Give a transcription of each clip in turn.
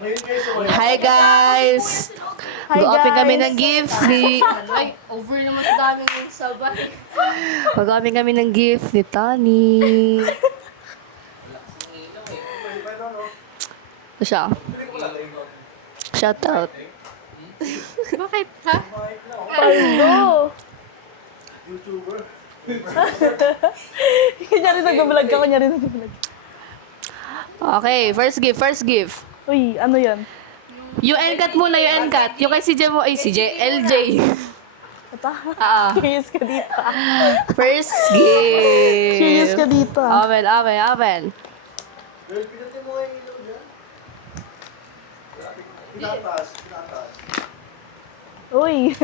Hi guys! Hi, Mag-open kami guys. ng gift ni... Ay, over naman sa dami ng sabay. Mag-open kami ng gift ni Tani. Ito siya. Shout out. Bakit, ha? Paldo. Kunyari nag-vlog ka, kunyari nag-vlog. Okay, first gift. Uy, ano yan? UN cut muna, UN cut. Yung kay CJ mo, ay CJ, LJ. Ito? Ah, Curious ka dito. first gift. Curious ka dito. Open. Uy.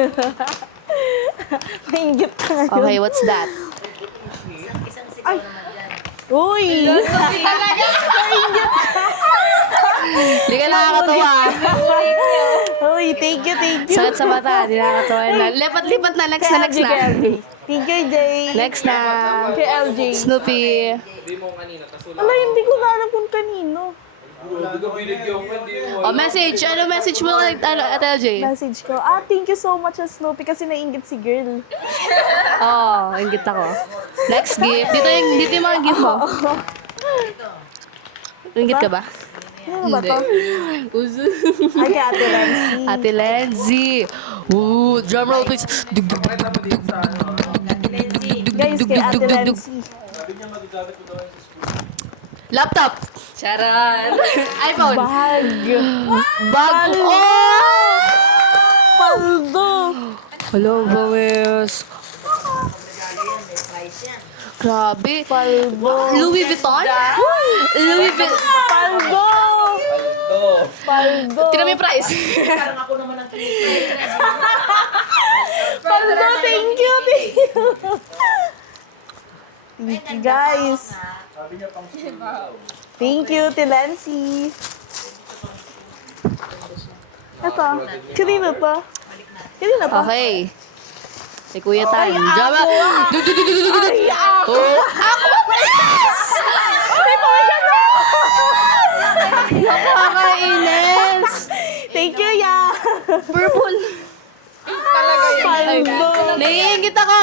Maingit ka ngayon. Okay, what's that? Uy. Hindi ka nakakatawa. Uy, thank you. Sakit sa mata, hindi nakakatawa na. Lipat na, next na. Kay LJ. Thank you, Jay. Next na. Kay LJ. Snoopy. Ala, hindi ko na alam kung kanino. O, message. Ano message mo at LJ? Message ko. Thank you so much, Snoopy, kasi nainggit si girl. Oh, ingit ako. Next gift. Dito yung mga gift mo. Ingit ka ba? Ano ba to? Ay, kay Ate Lancy. Ate Lenzy. Ooh, drum roll please. Guys, kay Ate Lancy. Laptop. Charan. iPhone. Bag. Bag. Oh! Paldo. Hello, bangis. Grabe. Paldo. Louis Vuitton? Louis Vuitton. Paldo. Paldo. Tingnan mo yung price. Paldo, thank you. Thank you, guys. Thank you, Tilancy. Ito. Kanino to? Kanino to? Okay. Si Kuya Tan. Ay, Drama. ako, Ay, ako. Oh. May pawisa na! Nakakainis. Thank you, ya. Purple. Paldo. Naiingit ako.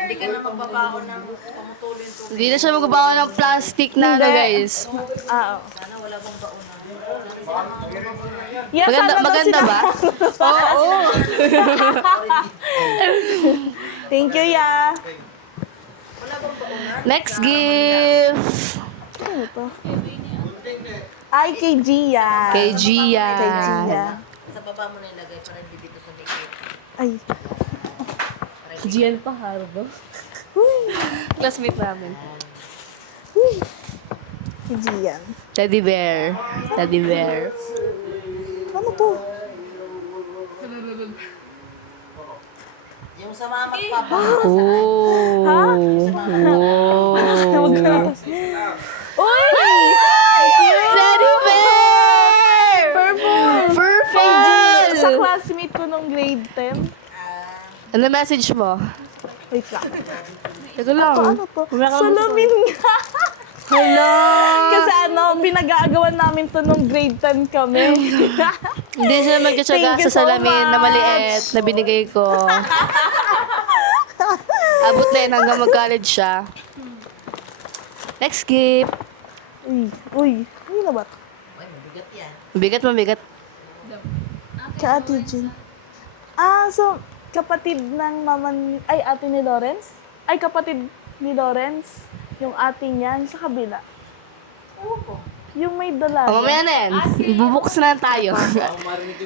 Hindi ka na magbabaho ng pamutulin to. Hindi na siya magbabawa ng plastic na ano, Hindi. guys. Oo. Sana wala bang baon na. Yeah, Maganda, sana daw maganda sila. ba? Oo. Thank you, ya. Next gift. Ano to? Ay, kay Gia. Kay Gia. Kay Gia. Sa baba mo na ilagay para hindi dito sa dikit. Ay. Gian Pahardo. Classmate namin. Kay Gia. Teddy bear. Teddy bear. Ano to? Yung sa mama at papa. Oh. Ha? Oh. Uy! Teddy bear! Purple! Purple! Sa classmate ko nung grade 10. Ano message mo? Wait lang. Teka lang. Ano to? Salamin nga. Hello! Kasi pinag-aagawan namin to nung grade 10 kami. Hindi siya magtsatsaga Thank you sa so salamin na much. maliit na binigay ko. Abot na yun hanggang mag-college siya. Next gift. Uy. Ano na ba? Ay, mabigat yan. Mabigat. Kay Ate Jean. So, kapatid ng mama ni... Ay, ate ni Lawrence? Ay, kapatid ni Lawrence. Yung ate niya, yung sa kabila. Yung may dalaga. O, mamaya na yan. Bubuksan na tayo.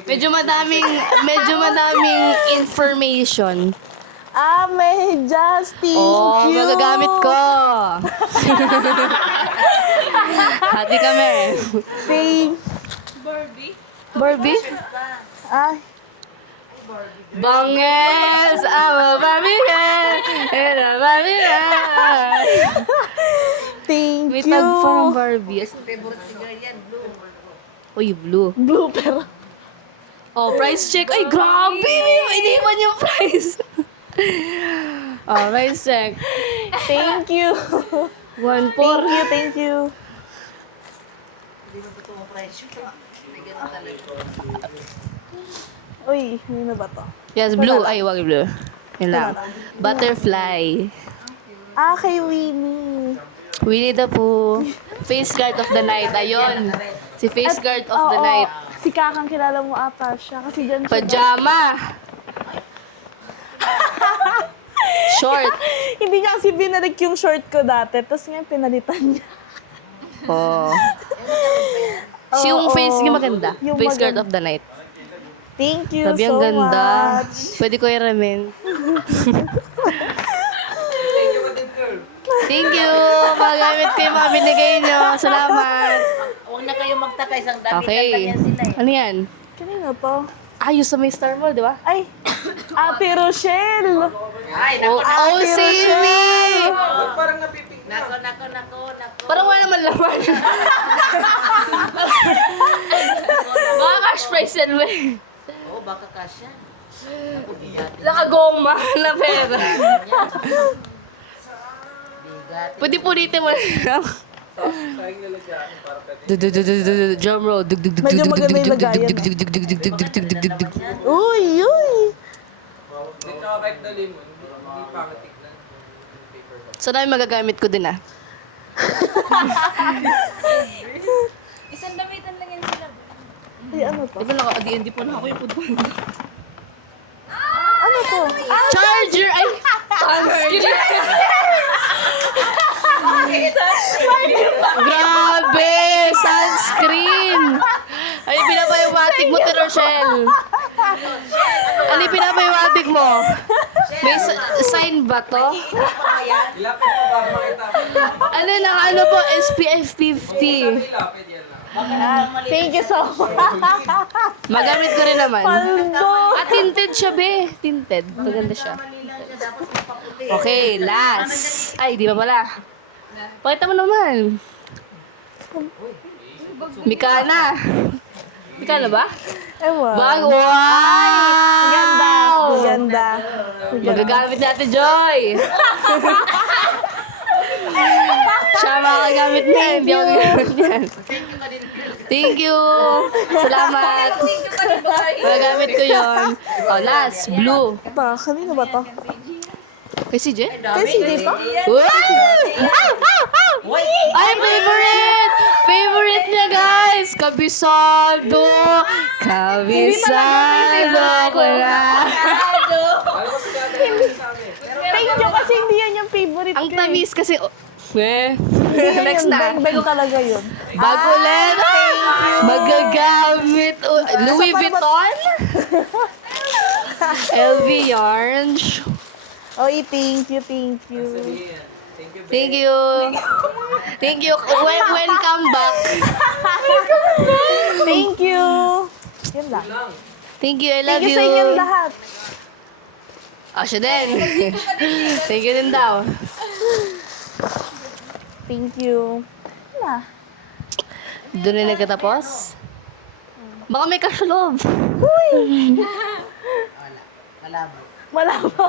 medyo madaming information. May Justin. Oh, Cute. magagamit ko. Hati kami. Thank. Barbie? Ay. Banges! I'm a pamilya! And a pamilya! Thank May you. tag pa ng Barbie. Favorite figure yan, blue. Uy, blue. Blooper. Oh, price check. Ay, grabe! May iniwan yung price. Oh, price check. Thank you. 1.4. Thank you. Hindi mo totoo presyo. May ganun talaga. Uy, yun na ba to? Yes, blue. Ay, wag blue. Yun lang. Butterfly. Ah, kay Winnie. Winnie the Pooh. Face guard of the night. Ayun. Si face guard of the Oo, night. Si Kakang kilala mo ata siya. Kasi dyan siya. Pajama. Short. Hindi niya kasi binalik yung short ko dati. Tapos ngayon pinalitan niya. Oh. Si yung face yung maganda. Yung Face guard maganda. of the night. Thank you Sabi so ang ganda. much. Pwede ko i-remen. Thank you. Magamit ko yung mga binigay nyo. Salamat. Huwag na kayo magtaka, isang dami Okay. lang yan sila eh. Ano yan? Kanino to? Ayos sa may Star Mall, di ba? Ay, Ate Rochelle. Ay, Oh, nako, nako. oh Simi! Nako. Parang wala naman laman. Baka cash price yan, we. Oo, baka kasya. Naku, bigat. Nakagoma na pera. Bigat. Pwede pulitin mo lang. Drum roll. Medyo maganda yung lagayan, Uy, uy. Kahit na lemon, hindi pangit tignan. So, namin magagamit ko din ah. Isang damitan lang yan sila. Ay, ano to? Hindi po na ako yung football. Ano to? Charger! Ay! Sunscreen! Grabe! Sunscreen! Ay, pinapahiwatig mo, Rochelle. Ano yung pinapahiwatig mo? May sign ba to? Ilapit mo para makita ko. Ano lang, ano po, SPF 50. Ilapit yan lang. Thank you so much. Magamit ko rin naman. Paldo. Ah, tinted siya, be. Tinted. Maganda siya. Okay, last. Ay, di ba pala? Pakita mo naman. Mikana. Mikana ba? Ewan. Bago. Wow! Ganda. Ganda. Magagamit natin, Joy. Siya makagamit niya. Hindi ako gagamit niyan. Thank you. Salamat. Magagamit ko yon. Oh, last. Blue. Pa, kanino ba to? Kay CJ? Kasi di pa? Ay, favorite! Favorite niya, guys! Kabisado! Kabisado ko na! Thank you kasi hindi yan yung favorite Ang ko. tamis kasi... Next Next na. Beg talaga yun. Bago ulit! Magagamit! Louis Vuitton? LV Yarns. Oy, thank you, thank you. Thank you, Thank you. When come back. Thank you. Yan lang. Thank you. I love Thank you you. sa inyong lahat. Oh, siya din. Thank you din daw. Thank you. Wala. Doon na nagkatapos? Baka may kasulog. Malabo. Wala pa.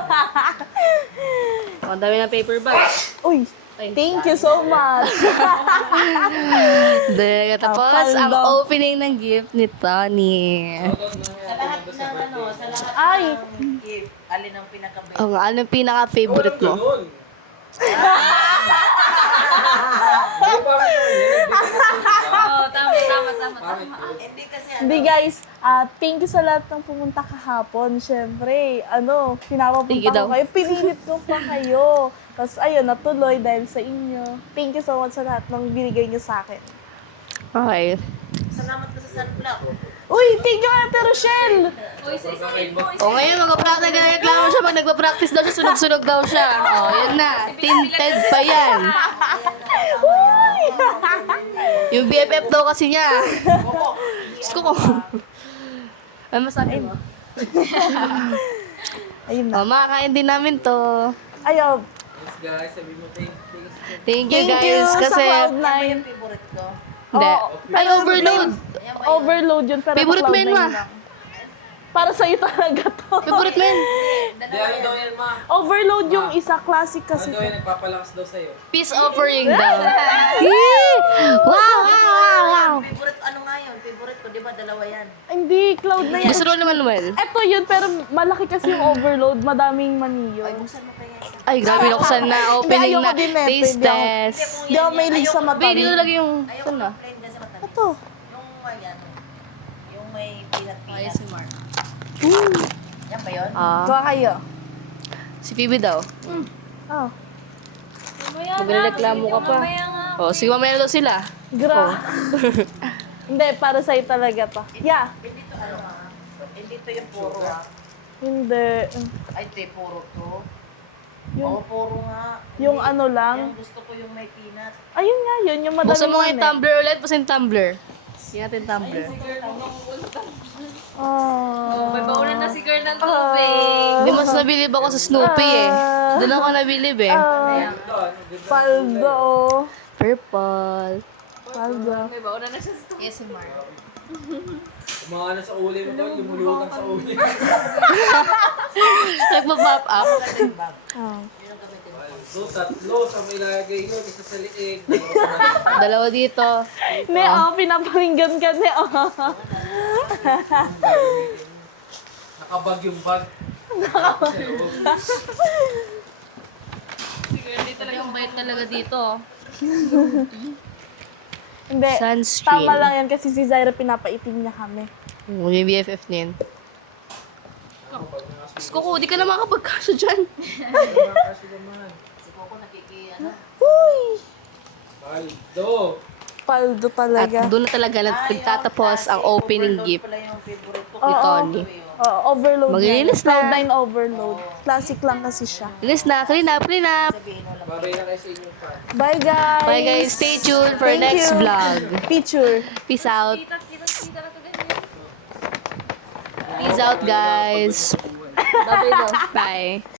Oh, ang dami ng paper bag. Uy, thank you so much. Doon na nagkatapos ang Apaldo. opening ng gift ni Tony. Sa lahat ng sa lahat Ay, ng gift, alin ang pinaka-best? Oh, anong pinaka-favorite mo? Ganun. Hindi pa kayo yun. Oo, tama. Hindi kasi hindi guys, thank you sa lahat ng pumunta kahapon. Siyempre, Thank you pinapapunta daw. ko kayo. Pinilit ko pa kayo. Tapos ayun, natuloy dahil sa inyo. Thank you so much sa lahat ng binigay niyo sa akin. Okay. salamat ka sa sunblock. Uy, thank you Ate Rochelle! O, isa-isahin mo. O ngayon, mag-practice na reklamo siya. Pag nagpa-practice daw siya, sunog-sunog daw siya. O, yan na. Tinted pa yan. Yung BFF daw kasi niya. Gusto ko. Ano masabi mo? Ayun na. O, makakain din namin to. Ayun, Yes guys, sabi mo thank you. Thank you thank you guys. sa Kasi, Cloud9. Yung favorite ko. hindi. Oo. Ay, overload. Overload yun, pero Favorite mo Cloud9 yun, ma. lang. Para sa'yo talaga to. Favorite mo yun. Hindi, ano daw yan ma? Overload yung isa, classic Ano kasi. daw yan, nagpapalakas daw sa'yo. Peace offering daw. Yee! Wow, wow, wow, wow. overload na yan. Gusto rin naman, Noel. Ito yun, pero malaki kasi yung overload. Madaming maniyo. Ay, grabe, naksan na. Opening ayoko na. din eh. Taste Hindi ako- test. Hindi ako mahilig sa Babe, matamis. dito lagi yung... Saan na? Ito. Yung may peanut-peanut. ASMR. Yan ba yun? Kuha kayo. Si Phoebe daw. Oh. Mamaya na. Magreklamo ka pa. Mamaya nga. Oh, sige, mamaya na daw sila. Hindi, para sa'yo talaga to. Yeah. Hindi to ano nga. Hindi to yung puro ah. Hindi. Ay, te, puro to. Yung- Oo, puro nga. Yung Hindi. ano lang. Yung gusto ko yung may peanut. Ayun nga yun, yung madami Buksan mo nga yung tumbler ulit. Buksan yung tumbler. Sige natin yung tumbler. Oh. May baunan na si girl ng tubig. Hindi, mas nabilib ako sa Snoopy eh. Doon ako nabilib eh. Paldo. Purple. Paldo. May baunan na siya sa tubig. ASMR. Mga nasa uli mo doon, lumulutang sa uli. Nagpa-pop up. Oh. So, tatlo sa may lagay yun, isa sa liig. Dalawa dito. Ne, pinapakinggan ka, ne, Nakabag yung bag. Si girl dito lang. Ang bait talaga dito. Hindi. Sunscreen. Tama lang yan kasi si Zaira pinapaitim niya kami. Yung BFF niya yun. Diyos ko, di ka na makapagkasya dyan. Si Coco ano. Uy! Paldo. Paldo At talaga. doon na talaga nagtatapos ang opening Overload gift pala yung favorite ko. ni Tony. Oh, overload Maglilinis yan. na. Cloud9 overload. Classic lang kasi siya. Linis na, clean up, clean up. Babay na kayo sa inyong fan. Bye, guys! Bye guys, stay tuned for Thank next you. vlog. Picture. Peace out. Kita na to din. Peace out guys. Bye.